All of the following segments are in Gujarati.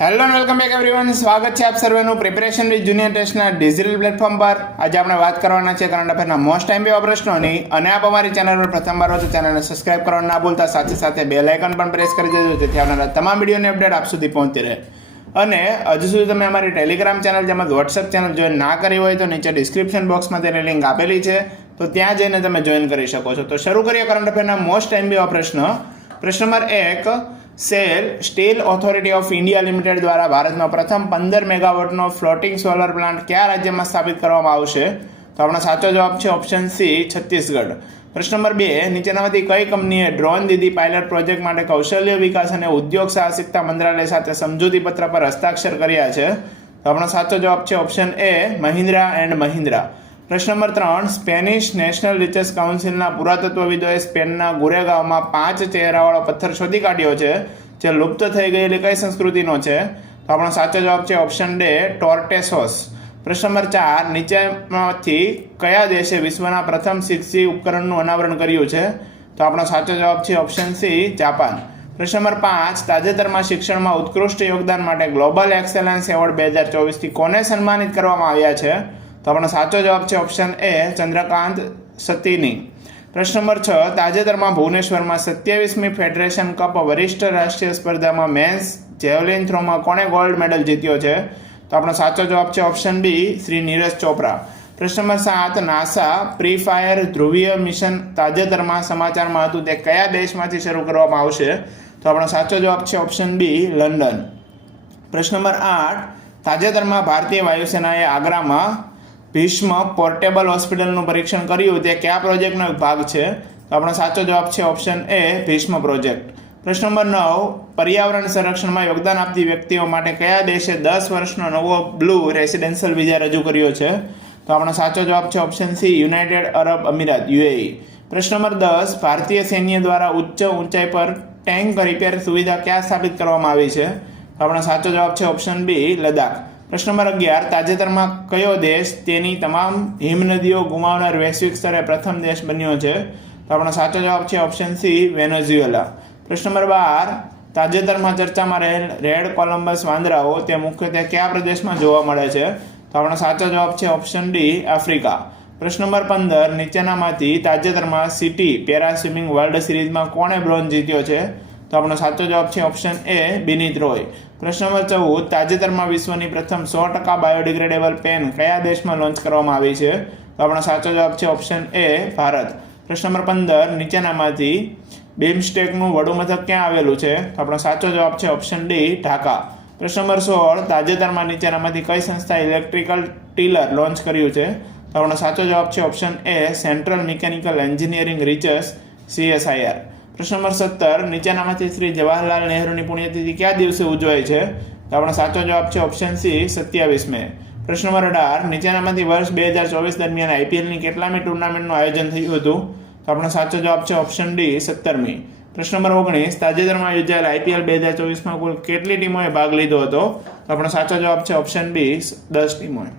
Hello and welcome back everyone. સ્વાગત છે આપ સર્વેનું પ્રિપેરેશન વિથ જુનિયર ટેસ્ટના ડિજિટલ પ્લેટફોર્મ પર. આજે આપણે વાત કરવાના છે કરંટ અફેરના મોસ્ટ ટાઈમ એવા પ્રશ્નોની. અને આપ અમારી ચેનલ પર પ્રથમવાર હો તો ચેનલને સબસ્ક્રાઇબ કરવાનું ના ભૂલતા, સાથે સાથે બેલ આઇકન પણ પ્રેસ કરી દેજો જેથી આવનારા તમામ વિડીયોની અપડેટ આપ સુધી પહોંચતી રહે. અને હજુ સુધી તમે અમારી ટેલિગ્રામ ચેનલ જેમાં વોટ્સએપ ચેનલ જોઈન ના કરી હોય તો નીચે ડિસ્ક્રિપ્શન બોક્સમાં તેની લિંક આપેલી છે, તો ત્યાં જઈને તમે જોઈન કરી શકો છો. તો શરૂ કરીએ કરંટ અફેરના મોસ્ટ ટાઈમ એવા પ્રશ્ન. પ્રશ્ન number 1, cell steel authority of India limited દ્વારા ભારતમાં પ્રથમ 15 મેગાવોટનો ફ્લોટિંગ સોલર પ્લાન્ટ કયા રાજ્યમાં સ્થાપિત કરવામાં આવશે? તો આપણો સાચો જવાબ છે ઓપ્શન સી, છત્તીસગઢ. પ્રશ્ન નંબર 2, નીચેનામાંથી કઈ કંપનીએ ડ્રોન દીદી પાયલટ પ્રોજેક્ટ માટે કૌશલ્ય વિકાસ અને ઉદ્યોગ સાહસિકતા મંત્રાલય સાથે સમજૂતી પત્ર પર હસ્તાક્ષર કર્યા છે? તો આપણો સાચો જવાબ છે option A, Mahindra and Mahindra. પ્રશ્ન નંબર 3, સ્પેનિશ નેશનલ રિસર્ચ કાઉન્સિલના પુરાતત્વવિદોએ સ્પેનના ગુરેગાંવમાં 5 ચહેરાવાળો પથ્થર શોધી કાઢ્યો છે જે લુપ્ત થઈ ગયેલી કઈ સંસ્કૃતિનો છે? તો આપણો સાચો જવાબ છે ઓપ્શન ડી, ટોર્ટેસોસ. પ્રશ્ન નંબર 4, નીચેમાંથી કયા દેશે વિશ્વના પ્રથમ 6G ઉપકરણનું અનાવરણ કર્યું છે? તો આપણો સાચો જવાબ છે ઓપ્શન સી, જાપાન. પ્રશ્ન નંબર 5, તાજેતરમાં શિક્ષણમાં ઉત્કૃષ્ટ યોગદાન માટે ગ્લોબલ એક્સેલન્સ એવોર્ડ 2024થી કોને સન્માનિત કરવામાં આવ્યા છે? તો આપણો સાચો જવાબ છે ઓપ્શન એ, ચંદ્રકાંત સતીની. પ્રશ્ન નંબર 6, તાજેતરમાં ભુવનેશ્વરમાં 27મી ફેડરેશન કપ વરિષ્ઠ રાષ્ટ્રીય સ્પર્ધામાં મેન્સ જેવલિન થ્રોમાં કોણે ગોલ્ડ મેડલ જીત્યો છે? તો આપણો સાચો જવાબ છે ઓપ્શન બી, શ્રી નીરજ ચોપરા. પ્રશ્ન નંબર 7, નાસા પ્રી ફાયર ધ્રુવીય મિશન તાજેતરમાં સમાચારમાં હતું તે કયા દેશમાંથી શરૂ કરવામાં આવશે? તો આપણો સાચો જવાબ છે ઓપ્શન બી, લંડન. પ્રશ્ન નંબર 8, તાજેતરમાં ભારતીય વાયુસેનાએ આગ્રામાં ભીષ્મ પોર્ટેબલ હોસ્પિટલનું પરીક્ષણ કર્યું તે કયા પ્રોજેક્ટનો ભાગ છે? તો આપણો સાચો જવાબ છે ઓપ્શન એ, ભીષ્મ પ્રોજેક્ટ. પ્રશ્ન નંબર 9, પર્યાવરણ સંરક્ષણમાં યોગદાન આપતી વ્યક્તિઓ માટે કયા દેશે 10 વર્ષનો નવો બ્લુ રેસિડેન્શિયલ વિઝા રજૂ કર્યો છે? તો આપણો સાચો જવાબ છે ઓપ્શન સી, યુનાઇટેડ અરબ અમીરાત, UAE. પ્રશ્ન નંબર 10, ભારતીય સૈન્ય દ્વારા ઉચ્ચ ઊંચાઈ પર ટેન્ક રિપેર સુવિધા ક્યાં સ્થાપિત કરવામાં આવી છે? તો આપણો સાચો જવાબ છે ઓપ્શન બી, લદ્દાખ. પ્રશ્ન નંબર 11, તાજેતરમાં કયો દેશ તેની તમામ હિમનદીઓ ગુમાવનાર વૈશ્વિક સ્તરે પ્રથમ દેશ બન્યો છે? તો આપણો સાચો જવાબ છે ઓપ્શન સી, વેનેઝુએલા. પ્રશ્ન નંબર 12, તાજેતરમાં ચર્ચામાં રહેલ રેડ કોલમ્બસ વાંદરાઓ તે મુખ્યત્વે કયા પ્રદેશમાં જોવા મળે છે? તો આપણો સાચો જવાબ છે ઓપ્શન ડી, આફ્રિકા. પ્રશ્ન નંબર 15, નીચેનામાંથી તાજેતરમાં સિટી પેરા સ્વિમિંગ વર્લ્ડ સિરીઝમાં કોણે બ્રોન્ઝ જીત્યો છે? તો આપણો સાચો જવાબ છે ઓપ્શન એ, બિનીત રોય. પ્રશ્ન નંબર 14, તાજેતરમાં વિશ્વની પ્રથમ 100% બાયોડિગ્રેડેબલ પેન કયા દેશમાં લોન્ચ કરવામાં આવી છે? તો આપણો સાચો જવાબ છે ઓપ્શન એ, ભારત. પ્રશ્ન નંબર 15, નીચેનામાંથી બિમસ્ટેકનું વડું મથક ક્યાં આવેલું છે? તો આપણો સાચો જવાબ છે ઓપ્શન ડી, ઢાકા. પ્રશ્ન નંબર 16, તાજેતરમાં નીચેનામાંથી કઈ સંસ્થાએ ઇલેક્ટ્રિકલ ટીલર લોન્ચ કર્યું છે? તો આપણો સાચો જવાબ છે option A, central mechanical engineering research, CSIR. પ્રશ્ન નંબર 17, નીચેનામાંથી શ્રી જવાહરલાલ નહેરુની પુણ્યતિથિ કયા દિવસે ઉજવાય છે? તો આપણો સાચો જવાબ છે ઓપ્શન સી, 27 મે. પ્રશ્ન નંબર 18, નીચેનામાંથી વર્ષ 2024 દરમિયાન IPLની કેટલામી ટુર્નામેન્ટનું આયોજન થયું હતું? તો આપણો સાચો જવાબ છે ઓપ્શન ડી, 17મી. પ્રશ્ન નંબર 19, તાજેતરમાં યોજાયેલ IPL 2024માં કુલ કેટલી ટીમોએ ભાગ લીધો હતો? તો આપણો સાચો જવાબ છે ઓપ્શન બી, 10 ટીમોએ.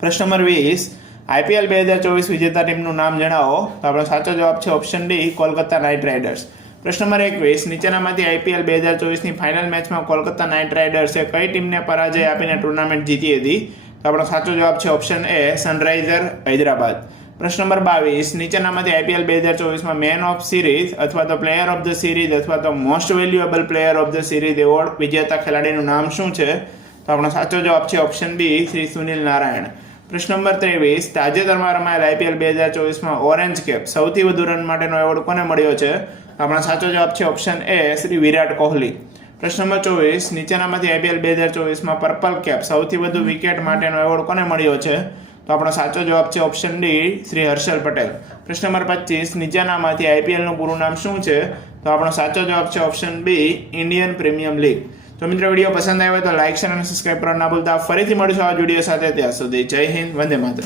પ્રશ્ન નંબર 20, IPL 2024 વિજેતા ટીમનું નામ જણાવો. તો આપણો સાચો જવાબ છે option D, Kolkata night riders. પ્રશ્ન નંબર 21, નીચેનામાંથી IPL 2024ની ફાઇનલ મેચમાં કોલકાતા નાઇટ રાઇડર્સે કઈ ટીમને પરાજય આપીને ટુર્નામેન્ટ જીતી હતી? તો આપણો સાચો જવાબ છે ઓપ્શન એ, સનરાઇઝર હૈદરાબાદ. પ્રશ્ન નંબર 22, નીચેનામાંથી IPL 2024માં મેન ઓફ સિરીઝ અથવા તો પ્લેયર ઓફ ધ સિરીઝ અથવા તો most valuable player of the series award વિજેતા ખેલાડીનું નામ શું છે? તો આપણો સાચો જવાબ છે ઓપ્શન બી, શ્રી સુનિલ નારાયણ. પ્રશ્ન નંબર 23, તાજેતરમાં રમાયેલ IPL 2024માં ઓરેન્જ કેપ સૌથી વધુ રન માટેનો એવોર્ડ કોને મળ્યો છે? આપણો સાચો જવાબ છે ઓપ્શન એ, શ્રી વિરાટ કોહલી. પ્રશ્ન નંબર 24, નીચેનામાંથી IPL 2024માં પર્પલ કેપ સૌથી વધુ વિકેટ માટેનો એવોર્ડ કોને મળ્યો છે? તો આપણો સાચો જવાબ છે ઓપ્શન ડી, શ્રી હર્ષલ પટેલ. પ્રશ્ન નંબર 25, નીચેનામાંથી IPLનું પૂરું નામ શું છે? તો આપણો સાચો જવાબ છે option B, Indian premier league. તો મિત્રો, વિડીયો પસંદ આવ્યો તો લાઇક, શેર અને સબસ્ક્રાઇબ કરવા ના ભૂલતા. ફરીથી મળીશું આ વિડીયો સાથે. ત્યાં સુધી જય હિન્દ, વંદે માતરમ.